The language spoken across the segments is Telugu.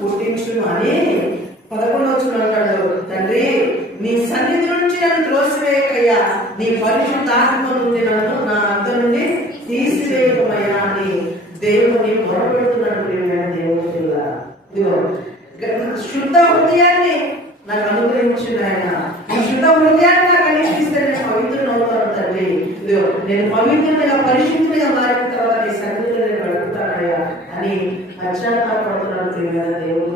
పుట్టించును అని 11వ వచనం అంటాడు, తండ్రి నీ సన్నిధి నుంచి నన్ను త్రోసివేయకయ్యా, నీ పరిశుద్ధాత్మ నుండి నన్ను నా అద్ద నుండి తీసివేయకమయ్యా అని దేవుని మొరపెడుతున్నాడు. ఇదిగో శుద్ధ హృదయాన్ని నాకు అనుగ్రహించింది ఆయన. ఈ శుద్ధ హృదయాన్ని నాకు అనిపిస్తే నేను పవిత్రుని అవుతాను తండ్రి. ఇదిగో నేను పవిత్రునిగా పరిశుద్ధునిగా మారిన తర్వాత నీ సన్నిధిలో నేను గడుపుతానయ్యా అని పశ్చాత్తాపడుతున్నాడు. దేవుడు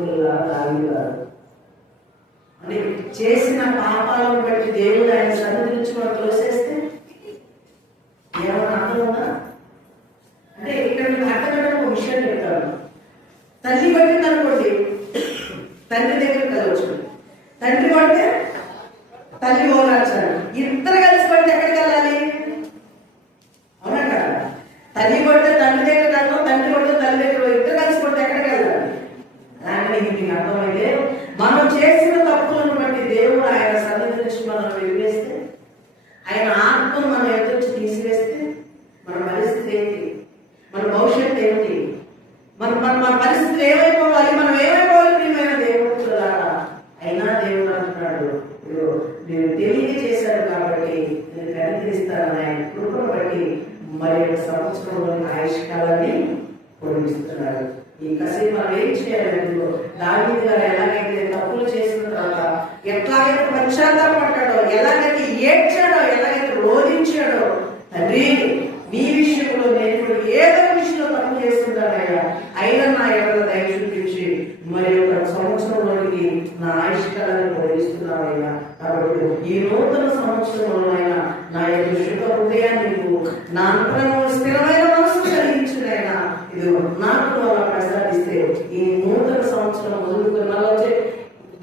అంటే చేసిన పాపాలను బట్టి దేవుడు ఆయన సన్నిధి నుంచి మనం తోసేస్తే ఏమైనా అర్థం ఉందా? అంటే ఇక్కడ మీకు అర్థమయ్యే ఒక విషయం చెప్తాను. తల్లి పట్టింది అనుకోండి, తండ్రి దగ్గరికి వెళ్ళవచ్చు. తండ్రి పడితే తల్లి ఓదార్చాలి. ఇద్దరు కలిసి పడితే ఎక్కడికి వెళ్ళాలి? అవునా కదా? తల్లి పడితే తండ్రి దగ్గర వెళ్ళాలి, తండ్రి పడితే తల్లి దగ్గర, ఇద్దరు కలిసి పడితే ఎక్కడికి వెళ్ళాలి? కానీ మీకు అర్థమైతే మనం చేసిన తప్పులను బట్టి దేవుడు ఆయన సన్నిధి నుంచి మనం వెలివేస్తే, ఆయన ఆత్మను మనం ఎదుర్చి తీసివేస్తే మన పరిస్థితి ఏంటి? మన భవిష్యత్తు ఏంటి? మన పరిస్థితులు ఏమైపోవాలి? మనం ఏమైపోవాలి? ప్రియమైన దేవుడు చూడాలా? అయినా దేవుడు అంటున్నాడు, నేను తెలియజేశాడు కాబట్టి నేను కనికరిస్తానని ఆయన కృపను బట్టి మరి సంవత్సరంలోని ఆయుష్కాలాన్ని పొడిగిస్తున్నాడు. ఈ కసి మనం ఏం చేయాలి? దావీదు గారు ఎలాగైతే తప్పులు చేసిన తర్వాత ఎట్లాగైతే పశ్చాత్తాపడ్డాడో, ఎలాగైతే ఏడ్చాడో, ఎలాగైతే రోధించాడో, తండ్రి నీ విషయంలో నేను ఇప్పుడు ఏదో విషయంలో తప్పు చేస్తున్నానయ్యా, అయినా నా ఎవరు దయ చూపించి మరి ఒక సంవత్సరంలోనికి నా ఆయుష్కాలాన్ని పొడిగిస్తున్నావయ్యా. కాబట్టి ఈ నూతన సంవత్సరంలోనైనా నా యొక్క శుభ హృదయాన్ని నా అంతరంగంలో స్థిరమైన మనసు కలిగించినైనా ఇది నాకు ప్రసాదిస్తే ఈ నూతన సంవత్సరం మొదలుకున్న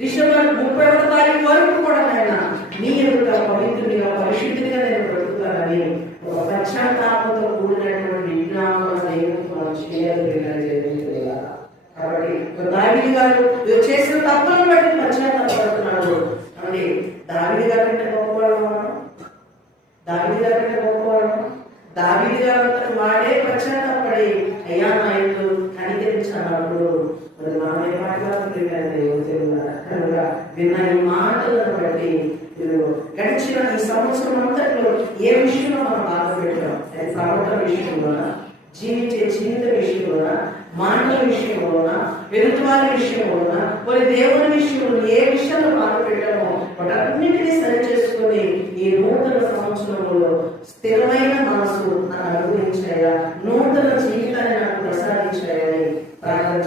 డిసెంబర్ 31వ తారీఖు వరకు కూడా నాయన నీ యొక్క పవిత్రునిగా పరిశుద్ధిగా నేను బ్రతుకుతానని ఒక పశ్చాత్తాపంతో కూడినటువంటి విజ్ఞాపన దేవుడు మనం చేయాలి. కాబట్టి దావీదు గారు చేసిన తప్పులను బట్టి పశ్చాత్తాపడుతున్నాడు. అంటే దావీదు గారి కంటే గొప్పవాడు, దావీదు గారి కంటే గొప్పవాడు. దావీదు గారు వాడే పశ్చాత్తాపడి అయ్యా నా ఇంట్లో కనికరించినప్పుడు మరి మనం ఏ మాట్లాడుతుంది కనుక విన్న ఈ మాటలను బట్టి గడిచిన ఈ సంవత్సరం అంతట్లో ఏ విషయంలో మనం బాధ పెట్టాం? ప్రవర్తన విషయంలోనా, జీవించే జీవిత విషయంలోనా, మాటల విషయంలోనా, వెలుతువారి విషయంలోనా, మరి దేవుని విషయంలో ఏ విషయంలో బాధ పెట్టామో వాటన్నిటినీ సరి చేసుకుని ఈ నూతన సంవత్సరంలో స్థిరమైన మనసు నాకు అనుగ్రహించాయా, నూతన జీవితాన్ని నాకు ప్రసాదించాయని ప్రార్థన